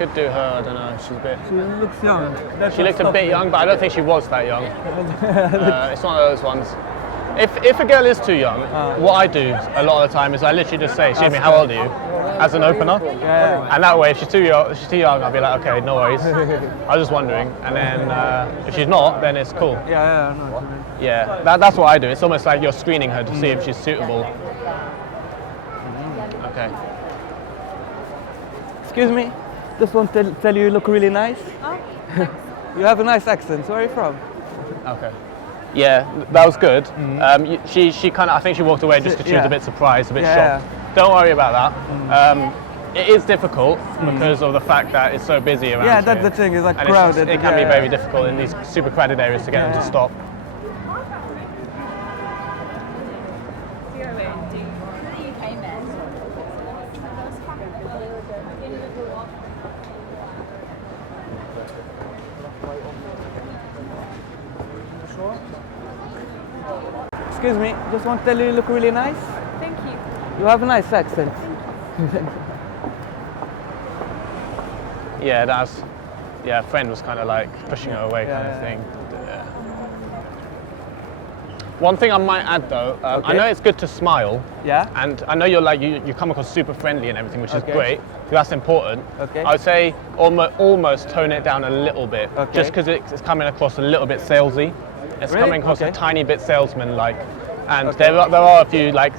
could do her. I don't know. She's a bit. She looks young. She looked a bit young, but I don't think she was that young. It's one of those ones. If a girl is too young, what I do a lot of the time is I literally just say, "Excuse me, how old are you?" as an opener. Yeah. And that way, if she's too young, I'll be like, "Okay, no worries." I was just wondering. And then if she's not, then it's cool. Yeah, I know what you mean. Yeah, that's what I do. It's almost like you're screening her to see if she's suitable. Okay. Excuse me, just want to tell you look really nice. Oh, You have a nice accent. Where are you from? Okay. Yeah, that was good. She kind of, I think she walked away just because she was a bit surprised, a bit shocked. Don't worry about that. It is difficult because of the fact that it's so busy around Yeah, that's here. the thing. It's like And crowded. it can be very difficult in these super crowded areas to get them to stop. Excuse me, just want to tell you you look really nice. thank you. You have a nice accent. Yeah, a friend was kind of like pushing her away kind of thing. Yeah. One thing I might add though, I know it's good to smile. Yeah? And I know you're like, you come across super friendly and everything, which is great. That's important. Okay. I would say almost tone it down a little bit, just because it's coming across a little bit salesy. It's coming across a tiny bit salesman-like. And there are a few like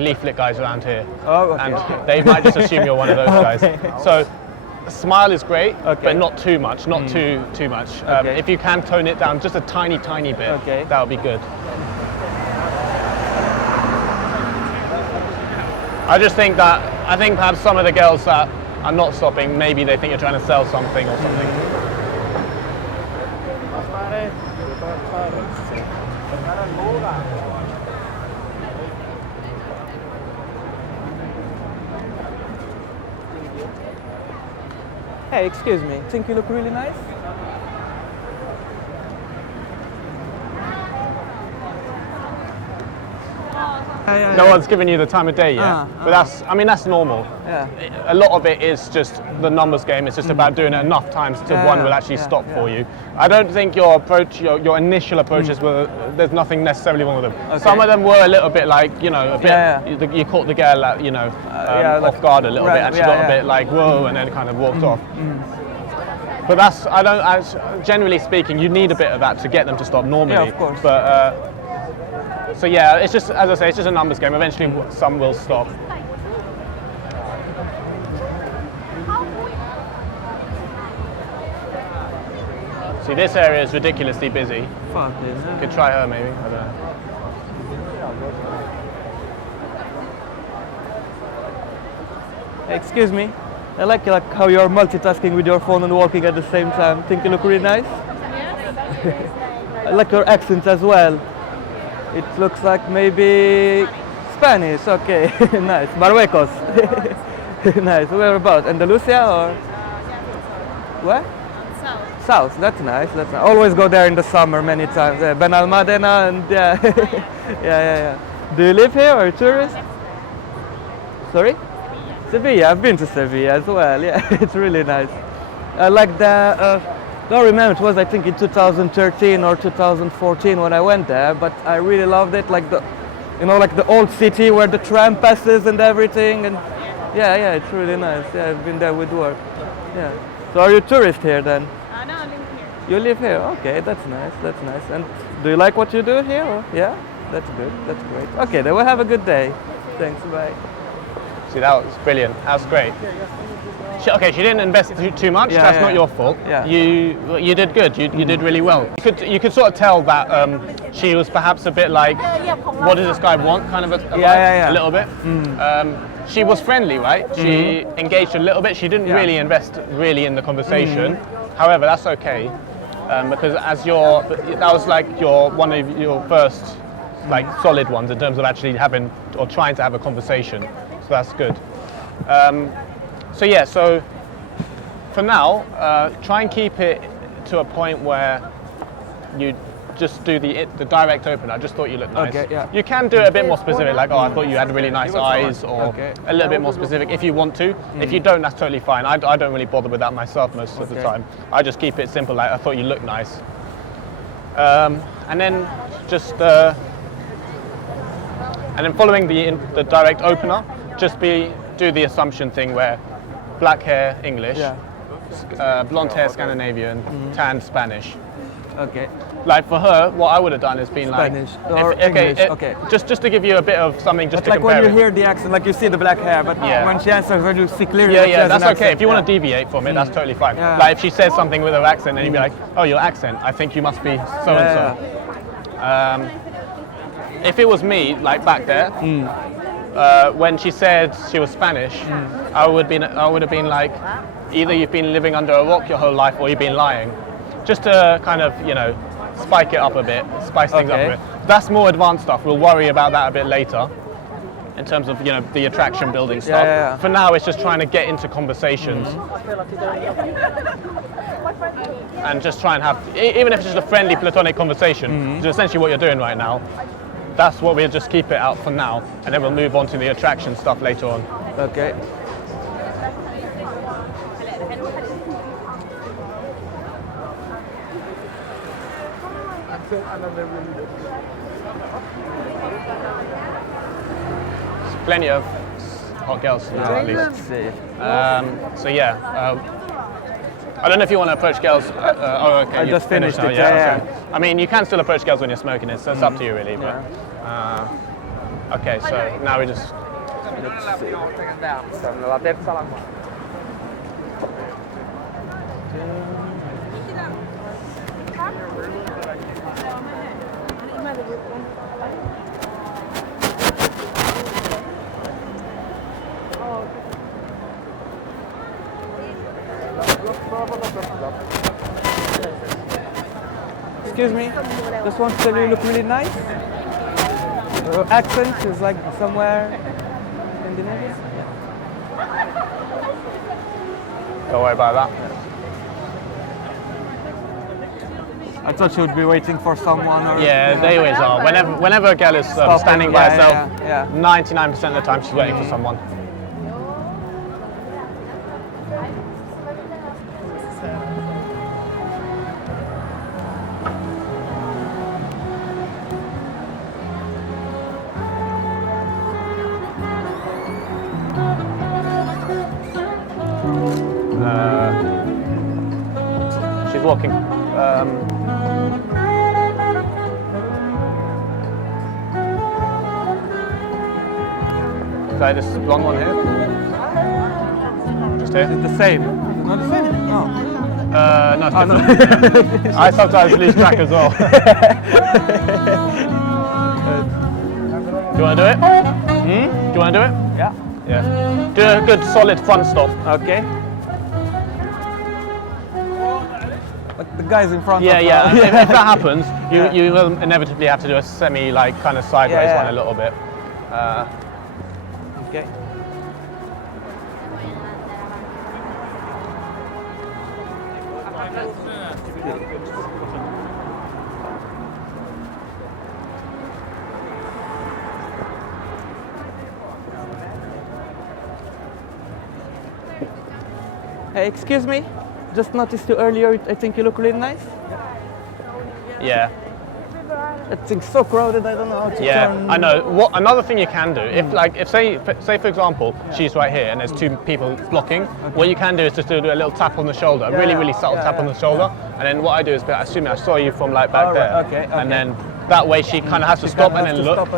leaflet guys around here. Oh, okay. And they might just assume you're one of those guys. So smile is great, but not too much, not too much. If you can tone it down just a tiny bit, that would be good. I think perhaps some of the girls that are not stopping, maybe they think you're trying to sell something or something. Hey, excuse me. Think you look really nice? No one's giving you the time of day yet, but that's normal. Yeah. A lot of it is just the numbers game. It's just about doing it enough times till one will actually stop for you. I don't think your initial approaches were. There's nothing necessarily wrong with them. Some of them were a little bit like, you you caught the girl at, off guard a little bit, and she got a bit like whoa, and then kind of walked off. But generally speaking, you need a bit of that to get them to stop normally. Yeah, of course. But so yeah, it's just, as I say, it's just a numbers game. Eventually, some will stop. See, this area is ridiculously busy. Fuck this. You could try her maybe. I don't know. Hey, excuse me. I like how you're multitasking with your phone and walking at the same time. Think you look really nice? Yes. I like your accent as well. It looks like maybe Spanish. Okay, nice. Marruecos. Nice. Whereabouts? Andalusia or? Where? South. South. That's nice. That's nice. Always go there in the summer many times. Yeah, Ben Almadena and yeah. yeah. Do you live here or a tourist? Sorry? Sevilla. I've been to Sevilla as well. Yeah, it's really nice. I like the. Don't remember, it was I think in 2013 or 2014 when I went there, but I really loved it, like the old city where the tram passes and everything, and yeah, it's really nice. Yeah, I've been there with work. Yeah. So are you a tourist here then? No, I live here. You live here? Okay, that's nice. And do you like what you do here? Or? Yeah, that's good. That's great. Okay, then we'll have a good day. Thanks. Bye. See, that was brilliant. That was great. She didn't invest too much. That's not your fault. Yeah. You did good. You did really well. You could sort of tell that she was perhaps a bit like, what does this guy want? Kind of a little bit. She was friendly, right? She engaged a little bit. She didn't really invest in the conversation. However, that's okay because that was like one of your first like solid ones in terms of actually having or trying to have a conversation. So that's good. So for now, try and keep it to a point where you just do the direct open. I just thought you looked nice. Okay, yeah. You can do it a bit more specific, like, oh, I thought you had really nice eyes, or a little bit more specific if you want to. If you don't, that's totally fine. I don't really bother with that myself most of the time. I just keep it simple, like, I thought you looked nice. And then just and then following the direct opener, just do the assumption thing where black hair English, blonde hair Scandinavian, tan Spanish. Okay. Like for her, what I would have done is been Spanish like, or English. Just to give you a bit of something, just to like compare. When you hear the accent, like you see the black hair, but when she answers, when you see clearly. Yeah, that's okay. If you want to deviate from it, that's totally fine. Yeah. Like if she says something with her accent, then you'd be like, oh, your accent. I think you must be so and so. If it was me, like back there, when she said she was Spanish, I would have been like, either you've been living under a rock your whole life, or you've been lying, just to kind of, you know, spike it up a bit, spice things up a bit. That's more advanced stuff. We'll worry about that a bit later, in terms of, you know, the attraction building stuff. For now, it's just trying to get into conversations. And just try and have, even if it's just a friendly platonic conversation, which is essentially what you're doing right now. That's what we'll just keep it out for now, and then we'll move on to the attraction stuff later on. Okay. There's plenty of hot girls at least. Let's see. So yeah, I don't know if you want to approach girls. Oh, okay. I you just finished now. it. Yeah. I mean, you can still approach girls when you're smoking it, so it's up to you really. But okay, so now we just. Excuse me, just want to tell you look really nice. Your accent is like somewhere in the Netherlands. Don't worry about that. I thought you would be waiting for someone. Or, Yeah, they always are. Whenever a girl is standing by herself, 99% of the time she's waiting for someone. She's walking. Try this blonde one here. Just here. It's the same. It's not the same? No. No, it's different. I sometimes lose track as well. Do you want to do it? Do you want to do it? Yeah. Yeah. Do a good solid front stop. Okay. Like the guys in front. Yeah, of yeah. If that happens, you will inevitably have to do a semi, like, kind of sideways one a little bit. Okay. Hey, excuse me. Just noticed you earlier. I think you look really nice. Yeah. That thing's so crowded. I don't know how to turn. I know. What another thing you can do, if say for example, she's right here and there's two people blocking, what you can do is just do a little tap on the shoulder, really subtle tap on the shoulder, and then what I do is, assuming I saw you from like back there, and then that way she kind of has to stop and then look.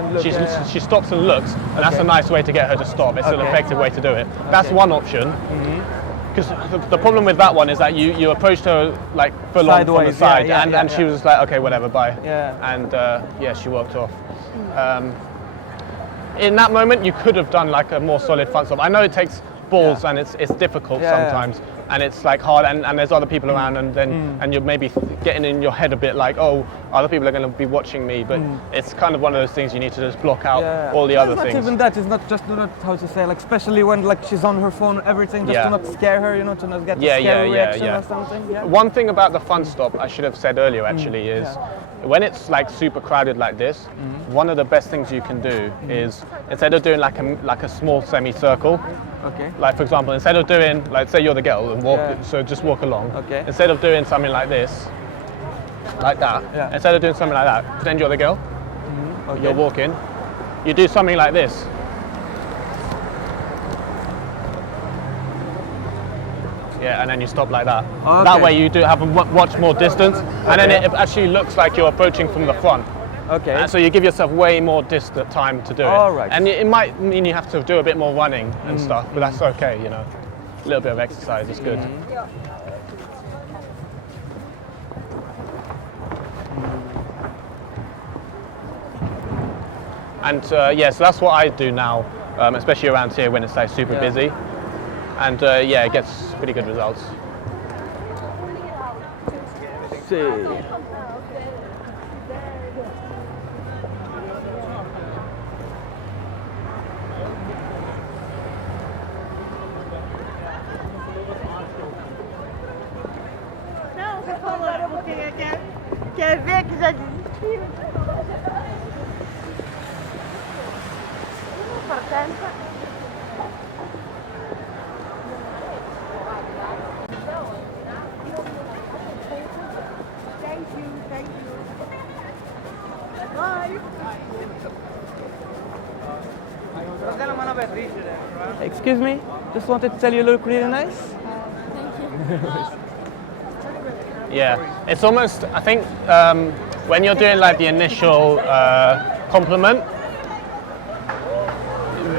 She stops and looks, and that's a nice way to get her to stop. It's an effective way to do it. That's one option. Because the problem with that one is that you approached her like full on from the side, and she was like, okay, whatever, bye. And she walked off. In that moment, you could have done like a more solid front stop. I know it takes balls and it's difficult sometimes, and it's like hard, and there's other people around, and then and you're maybe getting in your head a bit like, oh, other people are going to be watching me, but it's kind of one of those things you need to just block out all the other things. Not even that. It's not just how to say, like, especially when like she's on her phone, everything, just to not scare her, you know, to not get a scary reaction or something. One thing about the fun stop I should have said earlier actually is when it's like super crowded like this, one of the best things you can do is instead of doing like a small semicircle, Okay. like for example, instead of doing like say you're the girl and walk, so just walk along. Okay. Instead of doing something like this, like that, instead of doing something like that, pretend you're the girl. Okay. You're walking. You do something like this. Yeah, and then you stop like that. Okay. That way you do have a much more distance, and then it actually looks like you're approaching from the front. Okay. And so you give yourself way more distant time to do it. All right. And it might mean you have to do a bit more running and stuff, but that's okay, you know. A little bit of exercise is good. And yeah, so that's what I do now, especially around here when it's like super busy. And yeah, it gets pretty good results. See. Não, você falou porque quer ver que já desistiu. Thank you, thank you. Bye. Excuse me, just wanted to tell you look really nice. Yeah, it's almost, I think, when you're doing like the initial compliment,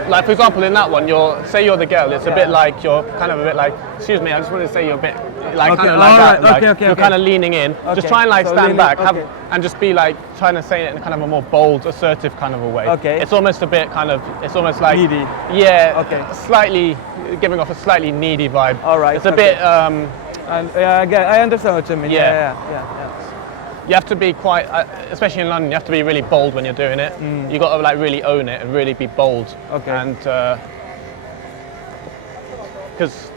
like for example in that one, say you're the girl, it's a bit like, you're kind of a bit like, excuse me, I just wanted to say you're a bit, like kind of like that, like, you're kind of leaning in, just try and like So stand leaning, back, okay. and just be like, trying to say it in kind of a more bold, assertive kind of a way. Okay. It's almost a bit kind of, it's almost like, Needy. yeah, Okay. slightly, giving off a slightly needy vibe. All right, It's a okay. bit, And I understand what you mean. Yeah. Yeah. you have to be quite, especially in London, you have to be really bold when you're doing it. You got to like really own it and really be bold. Okay. And because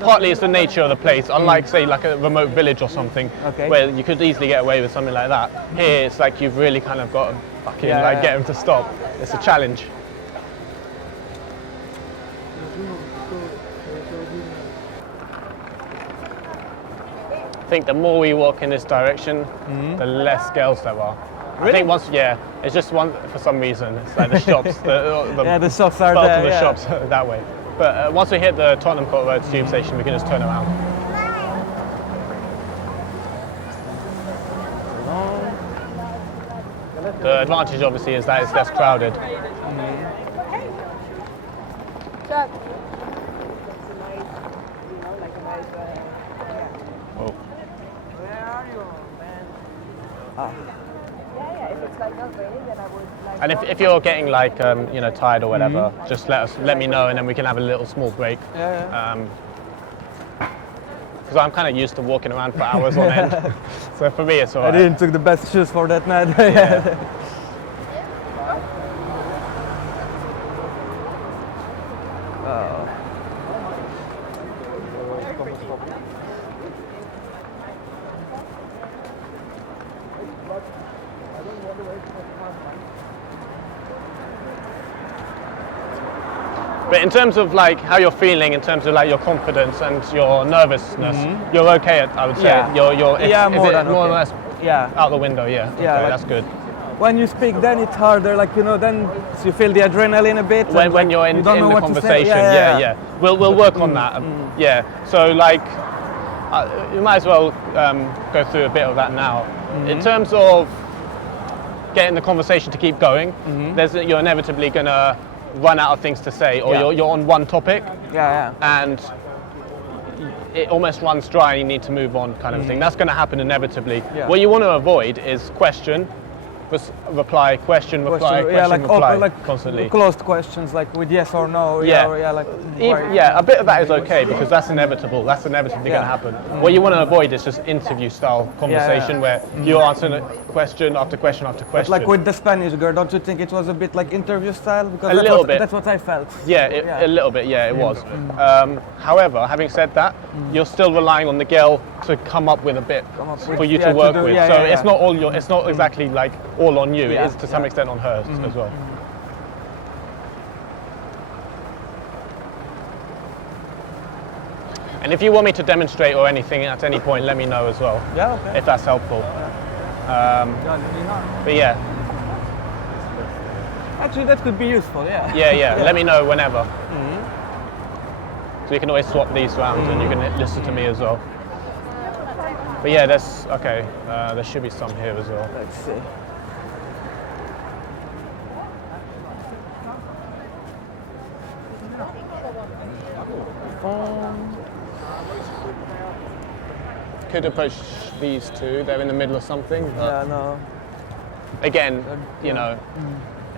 partly it's the nature of the place. Unlike say like a remote village or something, Okay. where you could easily get away with something like that. Here it's like you've really kind of got to fucking get them to stop. It's a challenge. I think the more we walk in this direction, the less girls there are. Really? I think once, it's just one for some reason. It's like the shops, The shops are bulk there. of the yeah. shops are that way. But once we hit the Tottenham Court Road tube station, we can just turn around. The advantage, obviously, is that it's less crowded. Oh. And if you're getting like tired or whatever, just let me know, and then we can have a little small break. Because I'm kind of used to walking around for hours on end, so for me it's I alright. didn't took the best shoes for that night. Yeah. But in terms of like how you're feeling, in terms of like your confidence and your nervousness, you're okay. I would say Yeah. you're more than more or okay. less Yeah. out the window. Yeah. Yeah, Okay, like- that's good. When you speak, then it's harder. Then you feel the adrenaline a bit. and, When you're in you don't know the what to say. conversation, yeah. We'll work on that. Yeah. So like, you might as well go through a bit of that now. In terms of getting the conversation to keep going, you're inevitably gonna run out of things to say, or Yeah. you're on one topic, Yeah. and it almost runs dry and you need to move on kind of thing. That's going to happen inevitably. Yeah. What you want to avoid is question, reply, question, reply, question, yeah, like reply, like constantly. closed questions, like with yes or no. Yeah. Or, like. Yeah, a bit of that is okay because that's inevitable. That's inevitably going to happen. What you want to avoid is just interview-style conversation where you're answering a question after question after question. But like with the Spanish girl, don't you think it was a bit like interview style? Because that's what I felt. Yeah, a little bit. Yeah, it was. However, having said that, you're still relying on the girl to come up with a bit for you to work with. So it's not all it's not exactly like all on you. It is to some extent on her as well. And if you want me to demonstrate or anything at any point, let me know as well. Yeah, okay. If that's helpful. But yeah. Actually, that could be useful, yeah. Yeah. Let me know whenever. So you can always swap these around and you can listen to me as well. But yeah, that's okay. There should be some here as well. Let's see. Could approach these two. They're in the middle of something. Yeah, no. Again, you know,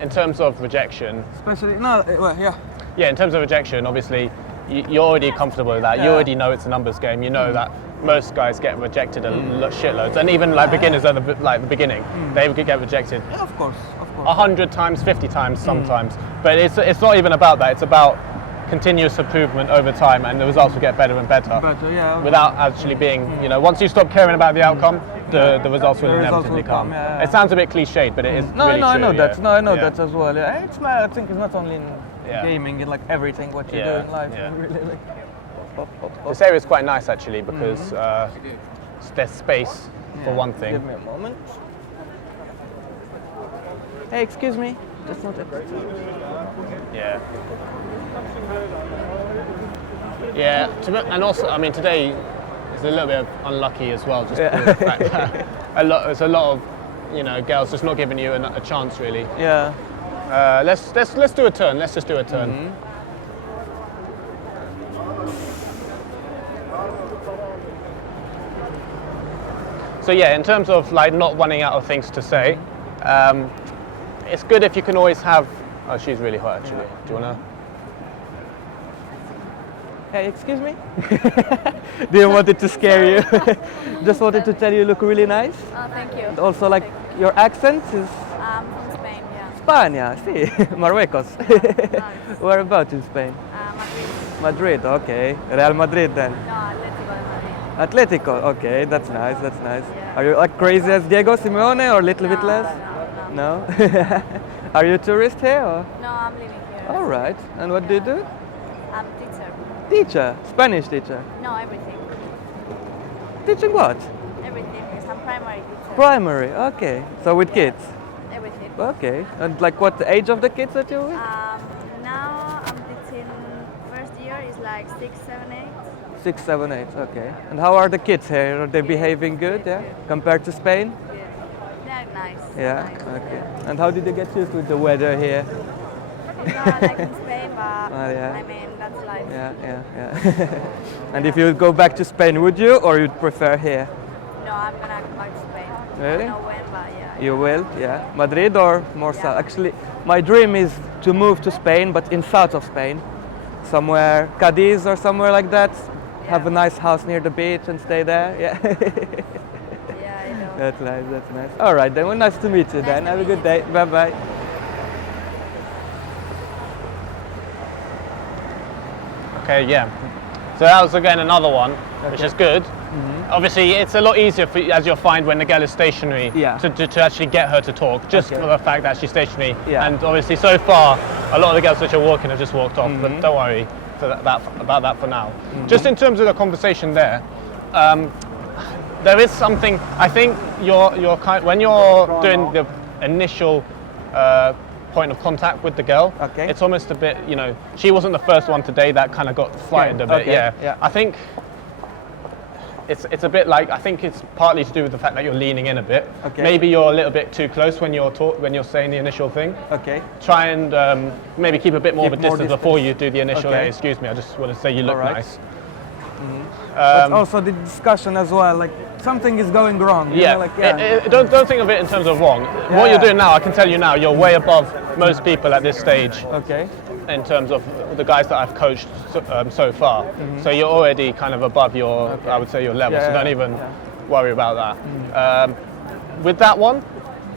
in terms of rejection. Especially yeah. Yeah, in terms of rejection, obviously, you're already comfortable with that. You already know it's a numbers game. You know that most guys get rejected a shitloads, and even like beginners at the beginning, they would get rejected. Yeah, of course. 100 times, 50 times, sometimes. But it's not even about that. It's about continuous improvement over time, and the results will get better and better. Without actually being, you know, once you stop caring about the outcome, the results will inevitably come. It sounds a bit cliched, but it is really true. I know that. No, I know that as well. Yeah, I think it's not only in gaming, in like everything what you do in life. Really, like, this area is quite nice actually because there's space for one thing. Give me a moment. Hey, excuse me. Just not it. Yeah. Yeah, and also, I mean, today is a little bit unlucky as well, just for the fact that there's a lot of, you know, girls just not giving you a chance really. Yeah. Let's do a turn. Let's just do a turn. So yeah, in terms of like not running out of things to say, it's good if you can always have. Oh, she's really hot actually. Do you wanna? Hey, excuse me? Didn't want it to scare you. Just wanted to tell you look really nice. Oh, thank you. And also, like, your accent is... From Spain, yeah. España, sí. Marruecos. Nice. Whereabouts in Spain? Madrid. Madrid, okay. Real Madrid then. No, Atletico de Madrid. Atletico, okay, that's nice, Yeah. Are you like crazy as Diego Simeone or a little bit less? No. Are you a tourist here? Or? No, I'm living here. All right. And what do you do? I'm teacher. Teacher? Spanish teacher? No, everything. Teaching what? Everything. Because I'm primary teacher. Primary, okay. So with kids? Everything. Okay. And like what the age of the kids that you're with? Now I'm teaching first year is like 6, 7, 8. 6, 7, 8, okay. And how are the kids here? Are they behaving good, yeah? Compared to Spain? Good. They're nice. Yeah, Nice. okay. And how did you get used with the weather here? It's not like in Spain, but yeah. I mean, that's life. Yeah. And if you would go back to Spain, would you? Or you'd prefer here? No, I'm gonna go back to Spain. Really? I don't know when, but yeah. You will, yeah. Madrid or more south? Actually, my dream is to move to Spain, but in south of Spain. Somewhere, Cadiz or somewhere like that. Have a nice house near the beach and stay there, yeah. Yeah, I know. That's nice. All right, then, well, nice to meet you then. Have a good day. Bye-bye. Okay, yeah. So that was again another one, which is good. Obviously, it's a lot easier, for, as you'll find, when the girl is stationary, to actually get her to talk, just for the fact that she's stationary. Yeah. And obviously, so far, a lot of the girls which are walking have just walked off, but don't worry about that for now. Just in terms of the conversation there, there is something, I think when you're doing the initial point of contact with the girl, it's almost a bit, you know, she wasn't the first one today that kind of got frightened a bit, yeah. I think it's a bit like, I think it's partly to do with the fact that you're leaning in a bit. Maybe you're a little bit too close when you're saying the initial thing. Try and maybe keep a bit more of a distance before you do the initial, hey, excuse me, I just want to say you look nice. But also the discussion as well, like something is going wrong. You know, like, don't think of it in terms of wrong. What you're doing now, I can tell you now, you're way above most people at this stage. Okay. In terms of the guys that I've coached so far. So you're already kind of above your, I would say, your level. So don't even worry about that. With that one,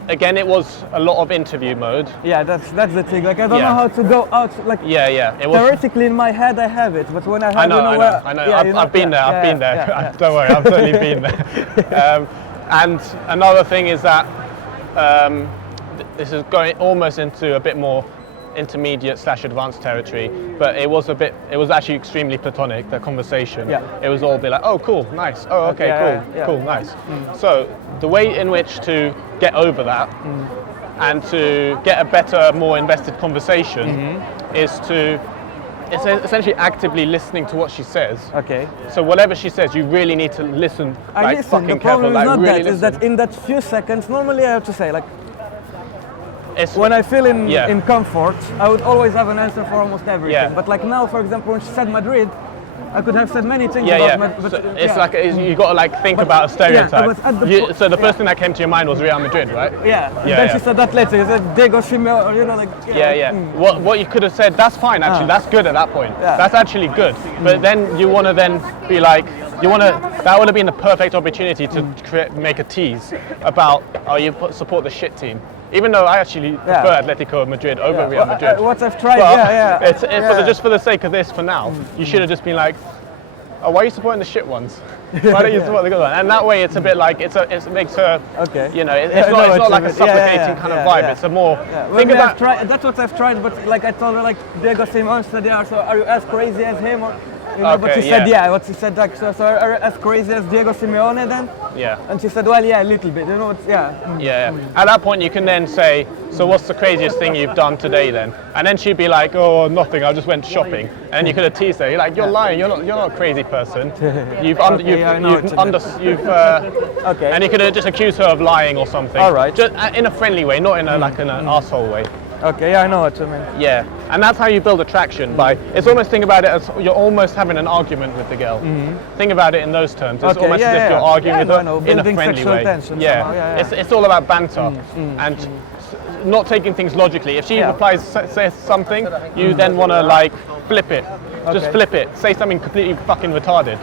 again, it was a lot of interview mode. Yeah, that's the thing. Like I don't know how to go out. Like it was, theoretically in my head I have it, but when I have, I know. I've been there. I've been there. Don't worry, I've totally been there. And another thing is that this is going almost into a bit more intermediate/advanced territory, but it was actually extremely platonic, the conversation. It was all be like, oh cool, nice, oh okay, cool, nice. So the way in which to get over that and to get a better, more invested conversation is to essentially actively listening to what she says. Okay. So whatever she says, you really need to listen. I listen. Fucking the problem careful, is not really that. Is that in that few seconds, normally I have to say like. When I feel in comfort, I would always have an answer for almost everything. Yeah. But like now, for example, when she said Madrid, I could have said many things about Madrid. But so it's like you got to like think about a stereotype. So the first thing that came to your mind was Real Madrid, right? Then she said that later. She said Diego Simeone, you know, like. What you could have said, that's fine actually. That's good at that point. That's actually good. But then you want to then be like, that would have been the perfect opportunity to make a tease about, you support the shit team. Even though I actually prefer Atletico Madrid over Real Madrid. What I've tried, It's just for the sake of this for now. You should have just been like, oh, why are you supporting the shit ones? Why don't you support the good ones? And that way it's a bit like, it makes her, you know, it's not like a supplicating kind of vibe. It's a more, think about... That's what I've tried, but like I told her, like, Diego Simeone said, so are you as crazy as him? Or, you know, but she said, what she said, like, so are you as crazy as Diego Simeone then? And she said, well, a little bit, you know, At that point you can then say, so what's the craziest thing you've done today then? And then she'd be like, oh, nothing, I just went shopping. And you could have teased her, you're like, you're lying, you're not a crazy person. And you could have just accused her of lying or something. All right. Just in a friendly way, not in an asshole way. Okay, I know what you mean. Yeah, and that's how you build attraction. It's almost, think about it as you're almost having an argument with the girl. Think about it in those terms. It's almost as if you're arguing with her in a friendly way. It's all about banter and not taking things logically. If she replies, says something, you then want to like flip it. Just flip it. Say something completely fucking retarded.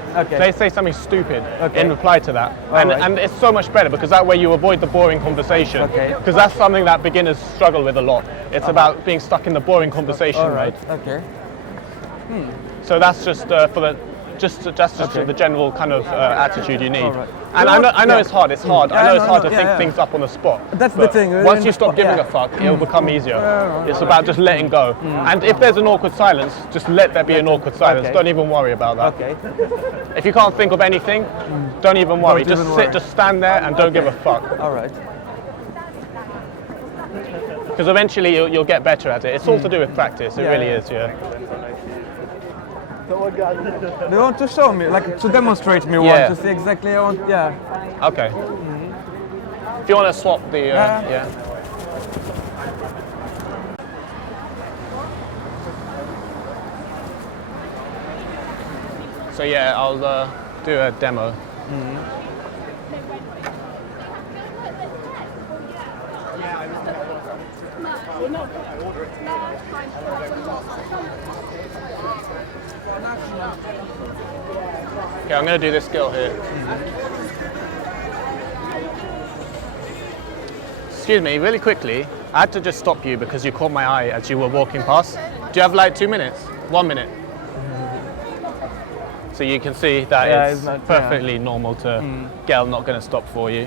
Say something stupid in reply to that. And it's so much better because that way you avoid the boring conversation. Because that's something that beginners struggle with a lot. It's about being stuck in the boring conversation, right? So that's just the general kind of attitude you need. And I know it's hard. It's hard. I know it's hard to think things up on the spot. That's the thing. Once you stop giving a fuck, it'll become easier. It's about just letting go. And if there's an awkward silence, just let there be an awkward silence. Don't even worry about that. If you can't think of anything, don't even worry. Just stand there and don't give a fuck. All right. Because eventually you'll get better at it. It's all to do with practice. It really is. They want to show me, like to demonstrate me one, to see exactly how. Okay. If you want to swap the, So I'll do a demo. Okay, I'm going to do this skill here. Excuse me, really quickly, I had to just stop you because you caught my eye as you were walking past. Do you have like 2 minutes? 1 minute? So you can see that it's perfectly normal to girl not going to stop for you.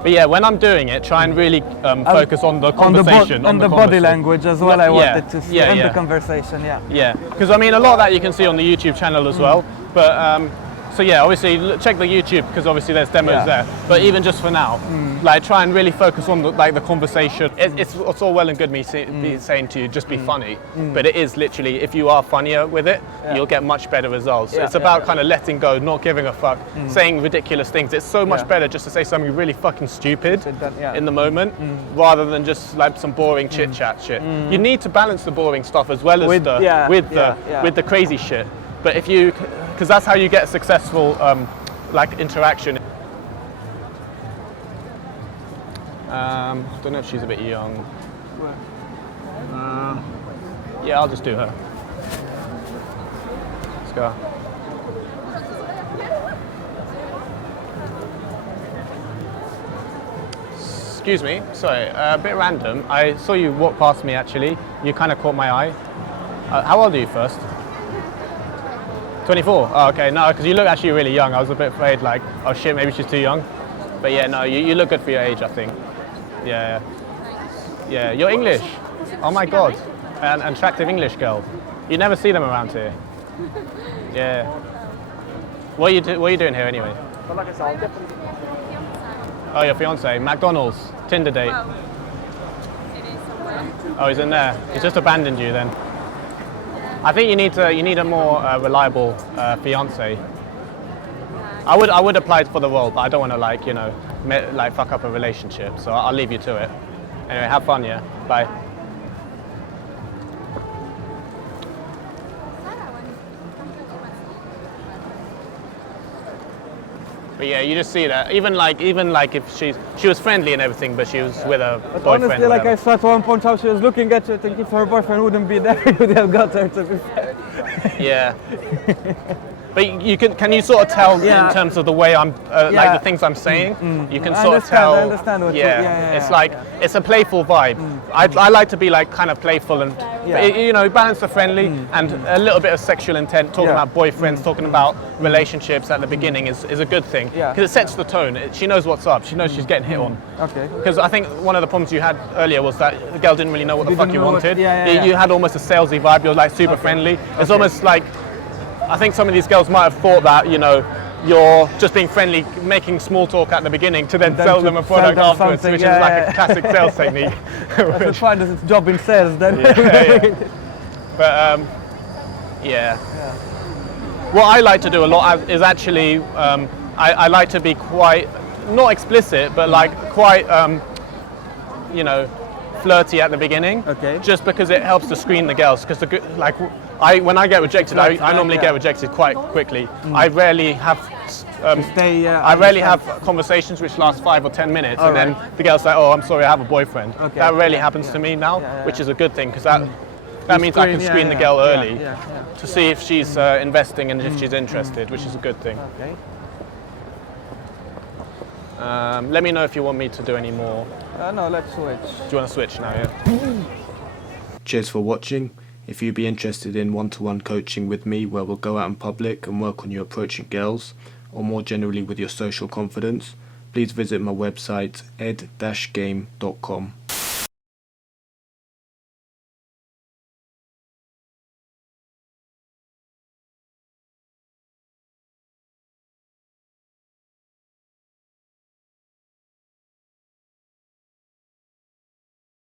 But yeah, when I'm doing it, try and really focus on the conversation. On the body language as well, I wanted to see, and the conversation, Yeah, because I mean, a lot of that you can see on the YouTube channel as well, but So yeah, obviously check the YouTube because obviously there's demos there. But even just for now, like try and really focus on the conversation. It's all well and good me saying to you just be funny, but it is literally if you are funnier with it, you'll get much better results. It's about kind of letting go, not giving a fuck, saying ridiculous things. It's so much better just to say something really fucking stupid in the moment, rather than just like some boring chit chat shit. You need to balance the boring stuff as well as with the crazy shit. But if you, because that's how you get a successful like interaction. I don't know if she's a bit young. Yeah, I'll just do her. Let's go. Excuse me, sorry, a bit random. I saw you walk past me actually. You kind of caught my eye. How old are you first? 24? Oh, okay, no, because you look actually really young. I was a bit afraid, like, oh shit, maybe she's too young. But yeah, no, you look good for your age, I think. Yeah. Yeah, you're English. Oh my god, an attractive English girl. You never see them around here. Yeah. What are you doing here anyway? Oh, your fiance. McDonald's. Tinder date. Oh, he's in there. He's just abandoned you then. I think you need a more reliable fiance. I would apply for the role, but I don't want to like fuck up a relationship. So I'll leave you to it. Anyway, have fun, yeah. Bye. But yeah, you just see that. Even like if she was friendly and everything, but she was with a boyfriend. Honestly, like I saw at one point how she was looking at you, I think if her boyfriend wouldn't be there, you would have got her to be fair. Yeah. But can you sort of tell in terms of the way I'm like the things I'm saying? You can sort of tell. I understand what it's like it's a playful vibe. I like to be like kind of playful and balance the friendly and a little bit of sexual intent. Talking about boyfriends, talking about relationships at the beginning is a good thing because it sets the tone. She knows what's up. She knows she's getting hit on. Okay. Because I think one of the problems you had earlier was that the girl didn't really know what the fuck you wanted. You had almost a salesy vibe. You're like super friendly. It's almost like. I think some of these girls might have thought that, you're just being friendly, making small talk at the beginning to then sell them a product afterwards, which is like a classic sales technique. That's fine, it's job in sales then. But what I like to do a lot is actually, I like to be quite, not explicit, but like quite, flirty at the beginning. Okay. Just because it helps to screen the girls, because when I get rejected, I normally get rejected quite quickly. I rarely have have conversations which last 5 or 10 minutes, and then the girl's like, "Oh, I'm sorry, I have a boyfriend." Okay. That rarely happens to me now, which is a good thing because that means I can screen the girl early to see if she's investing and if she's interested, which is a good thing. Okay. Let me know if you want me to do any more. No, let's switch. Do you want to switch now? Yeah. Cheers for watching. If you'd be interested in one-to-one coaching with me where we'll go out in public and work on you approaching girls, or more generally with your social confidence, please visit my website ed-game.com.